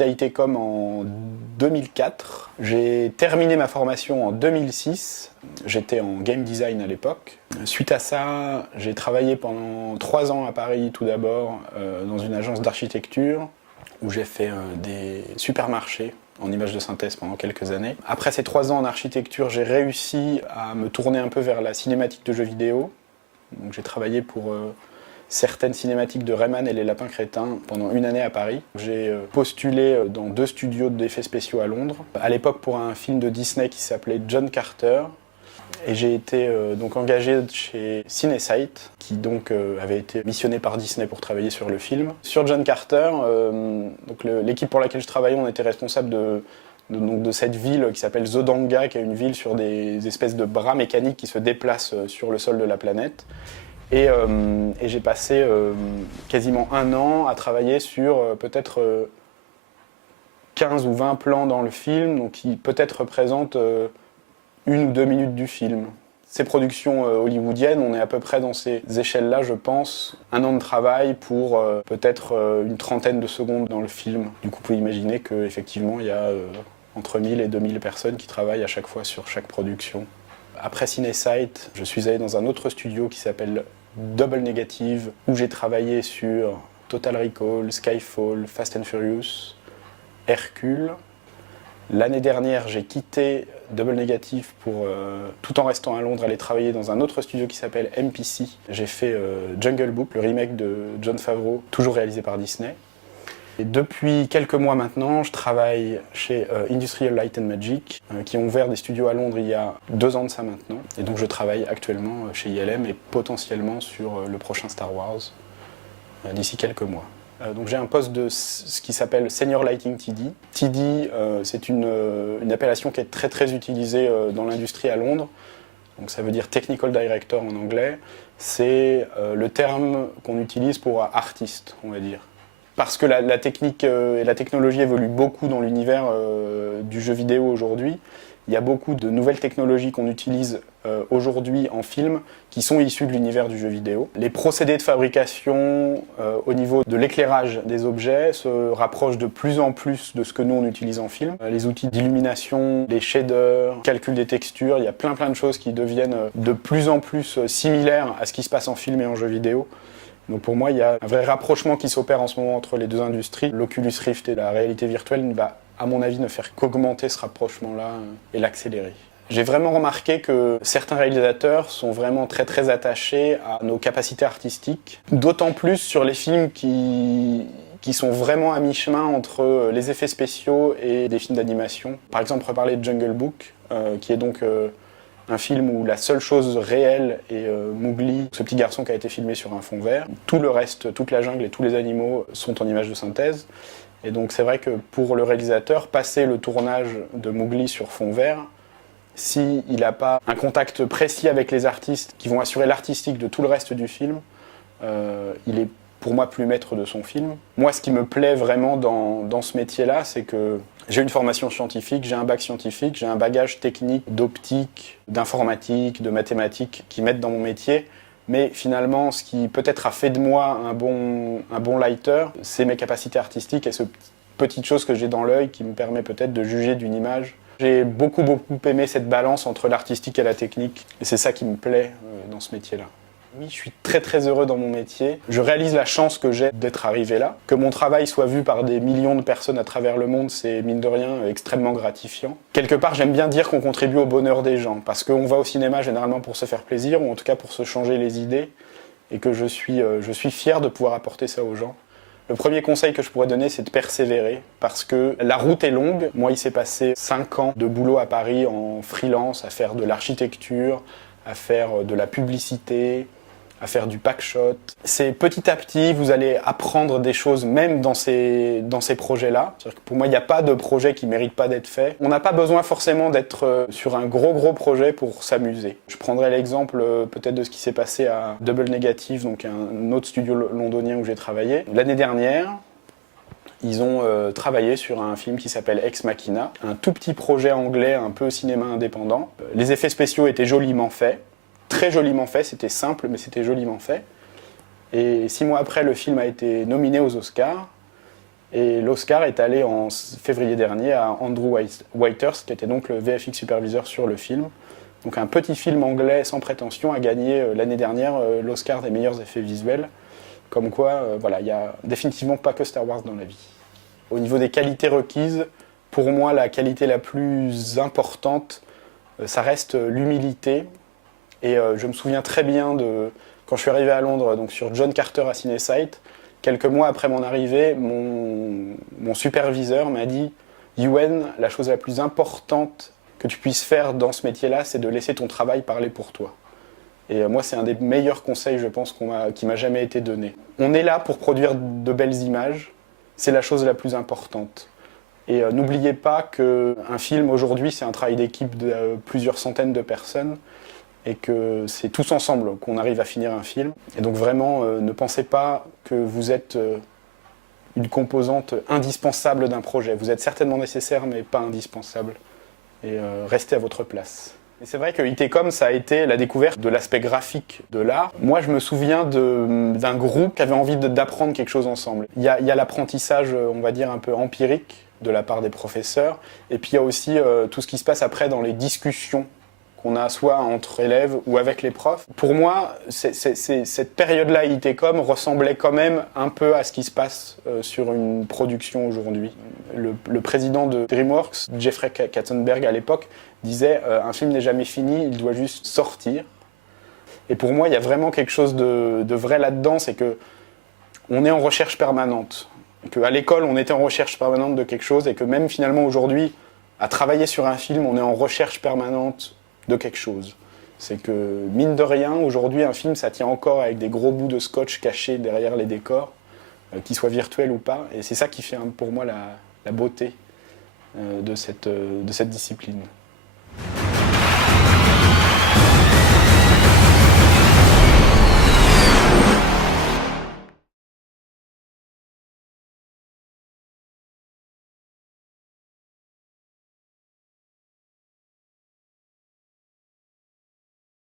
quitté ITCOM en 2004. J'ai terminé ma formation en 2006. J'étais en game design à l'époque. Suite à ça, j'ai travaillé pendant 3 ans à Paris tout d'abord dans une agence d'architecture où j'ai fait des supermarchés en images de synthèse pendant quelques années. Après ces 3 ans en architecture, j'ai réussi à me tourner un peu vers la cinématique de jeux vidéo. Donc j'ai travaillé pour certaines cinématiques de Rayman et les Lapins Crétins pendant 1 année à Paris. J'ai postulé dans 2 studios d'effets spéciaux à Londres, à l'époque pour un film de Disney qui s'appelait John Carter. Et j'ai été donc engagé chez Cinesight, qui donc avait été missionné par Disney pour travailler sur le film. Sur John Carter, l'équipe pour laquelle je travaillais, on était responsable de cette ville qui s'appelle Zodanga, qui est une ville sur des espèces de bras mécaniques qui se déplacent sur le sol de la planète. Et j'ai passé quasiment 1 an à travailler sur peut-être 15 ou 20 plans dans le film, donc qui peut-être représentent 1 ou 2 minutes du film. Ces productions hollywoodiennes, on est à peu près dans ces échelles-là, je pense. 1 an de travail pour peut-être une trentaine de secondes dans le film. Du coup, vous pouvez imaginer qu'effectivement, il y a entre 1000 et 2000 personnes qui travaillent à chaque fois sur chaque production. Après Cinesight, je suis allé dans un autre studio qui s'appelle Double Negative, où j'ai travaillé sur Total Recall, Skyfall, Fast and Furious, Hercule. L'année dernière, j'ai quitté Double Negative pour, tout en restant à Londres, aller travailler dans un autre studio qui s'appelle MPC. J'ai fait Jungle Book, le remake de Jon Favreau, toujours réalisé par Disney. Et depuis quelques mois maintenant, je travaille chez Industrial Light and Magic, qui ont ouvert des studios à Londres il y a 2 ans de ça maintenant. Et donc je travaille actuellement chez ILM et potentiellement sur le prochain Star Wars d'ici quelques mois. Donc j'ai un poste de ce qui s'appelle Senior Lighting TD. TD, c'est une appellation qui est très utilisée dans l'industrie à Londres. Donc ça veut dire Technical Director en anglais. C'est le terme qu'on utilise pour artiste, on va dire. Parce que la technique et la technologie évoluent beaucoup dans l'univers du jeu vidéo aujourd'hui. Il y a beaucoup de nouvelles technologies qu'on utilise aujourd'hui en film qui sont issues de l'univers du jeu vidéo. Les procédés de fabrication au niveau de l'éclairage des objets se rapprochent de plus en plus de ce que nous on utilise en film. Les outils d'illumination, les shaders, calcul des textures, il y a plein de choses qui deviennent de plus en plus similaires à ce qui se passe en film et en jeu vidéo. Donc pour moi, il y a un vrai rapprochement qui s'opère en ce moment entre les 2 industries. L'Oculus Rift et la réalité virtuelle va, à mon avis, ne faire qu'augmenter ce rapprochement-là et l'accélérer. J'ai vraiment remarqué que certains réalisateurs sont vraiment très attachés à nos capacités artistiques, d'autant plus sur les films qui sont vraiment à mi-chemin entre les effets spéciaux et des films d'animation. Par exemple, reparler de Jungle Book, qui est donc un film où la seule chose réelle est Mowgli, ce petit garçon qui a été filmé sur un fond vert. Tout le reste, toute la jungle et tous les animaux sont en images de synthèse. Et donc c'est vrai que pour le réalisateur, passer le tournage de Mowgli sur fond vert, s'il n'a pas un contact précis avec les artistes qui vont assurer l'artistique de tout le reste du film, il est pour moi plus maître de son film. Moi, ce qui me plaît vraiment dans ce métier-là, c'est que j'ai une formation scientifique, j'ai un bac scientifique, j'ai un bagage technique d'optique, d'informatique, de mathématiques qui m'aident dans mon métier. Mais finalement, ce qui peut-être a fait de moi un bon lighter, c'est mes capacités artistiques et ce petite chose que j'ai dans l'œil qui me permet peut-être de juger d'une image. J'ai beaucoup aimé cette balance entre l'artistique et la technique. Et c'est ça qui me plaît dans ce métier-là. Oui, je suis très heureux dans mon métier. Je réalise la chance que j'ai d'être arrivé là. Que mon travail soit vu par des millions de personnes à travers le monde, c'est mine de rien extrêmement gratifiant. Quelque part, j'aime bien dire qu'on contribue au bonheur des gens, parce qu'on va au cinéma généralement pour se faire plaisir, ou en tout cas pour se changer les idées, et que je suis fier de pouvoir apporter ça aux gens. Le premier conseil que je pourrais donner, c'est de persévérer, parce que la route est longue. Moi, il s'est passé 5 ans de boulot à Paris en freelance, à faire de l'architecture, à faire de la publicité, à faire du packshot. C'est petit à petit, vous allez apprendre des choses même dans ces projets-là. Pour moi, il n'y a pas de projet qui ne mérite pas d'être fait. On n'a pas besoin forcément d'être sur un gros projet pour s'amuser. Je prendrai l'exemple peut-être de ce qui s'est passé à Double Negative, donc un autre studio londonien où j'ai travaillé. L'année dernière, ils ont travaillé sur un film qui s'appelle Ex Machina, un tout petit projet anglais, un peu cinéma indépendant. Les effets spéciaux étaient joliment faits. Très joliment fait, c'était simple, mais c'était joliment fait. Et 6 mois après, le film a été nominé aux Oscars. Et l'Oscar est allé en février dernier à Andrew Whitehurst, qui était donc le VFX superviseur sur le film. Donc un petit film anglais sans prétention a gagné l'année dernière l'Oscar des meilleurs effets visuels. Comme quoi, voilà, il n'y a définitivement pas que Star Wars dans la vie. Au niveau des qualités requises, pour moi, la qualité la plus importante, ça reste l'humilité. Et je me souviens très bien de quand je suis arrivé à Londres, donc sur John Carter à Cinesite, quelques mois après mon arrivée, mon superviseur m'a dit « Yuen, la chose la plus importante que tu puisses faire dans ce métier-là, c'est de laisser ton travail parler pour toi. » Et moi, c'est un des meilleurs conseils, je pense, qui m'a jamais été donné. On est là pour produire de belles images, c'est la chose la plus importante. Et n'oubliez pas qu'un film, aujourd'hui, c'est un travail d'équipe de plusieurs centaines de personnes, et que c'est tous ensemble qu'on arrive à finir un film. Et donc vraiment, ne pensez pas que vous êtes une composante indispensable d'un projet. Vous êtes certainement nécessaire, mais pas indispensable. Et restez à votre place. Et c'est vrai que ITCOM, ça a été la découverte de l'aspect graphique de l'art. Moi, je me souviens d'un groupe qui avait envie d'apprendre quelque chose ensemble. Il y a l'apprentissage, on va dire, un peu empirique de la part des professeurs. Et puis il y a aussi tout ce qui se passe après dans les discussions qu'on a soit entre élèves ou avec les profs. Pour moi, cette période-là, ITCOM, ressemblait quand même un peu à ce qui se passe sur une production aujourd'hui. Le président de DreamWorks, Jeffrey Katzenberg à l'époque, disait un film n'est jamais fini, il doit juste sortir. Et pour moi, il y a vraiment quelque chose de vrai là-dedans, c'est qu'on est en recherche permanente. Qu'à l'école, on était en recherche permanente de quelque chose et que même finalement aujourd'hui, à travailler sur un film, on est en recherche permanente de quelque chose. C'est que, mine de rien, aujourd'hui, un film, ça tient encore avec des gros bouts de scotch cachés derrière les décors, qu'ils soient virtuels ou pas. Et c'est ça qui fait, pour moi, la beauté de cette discipline.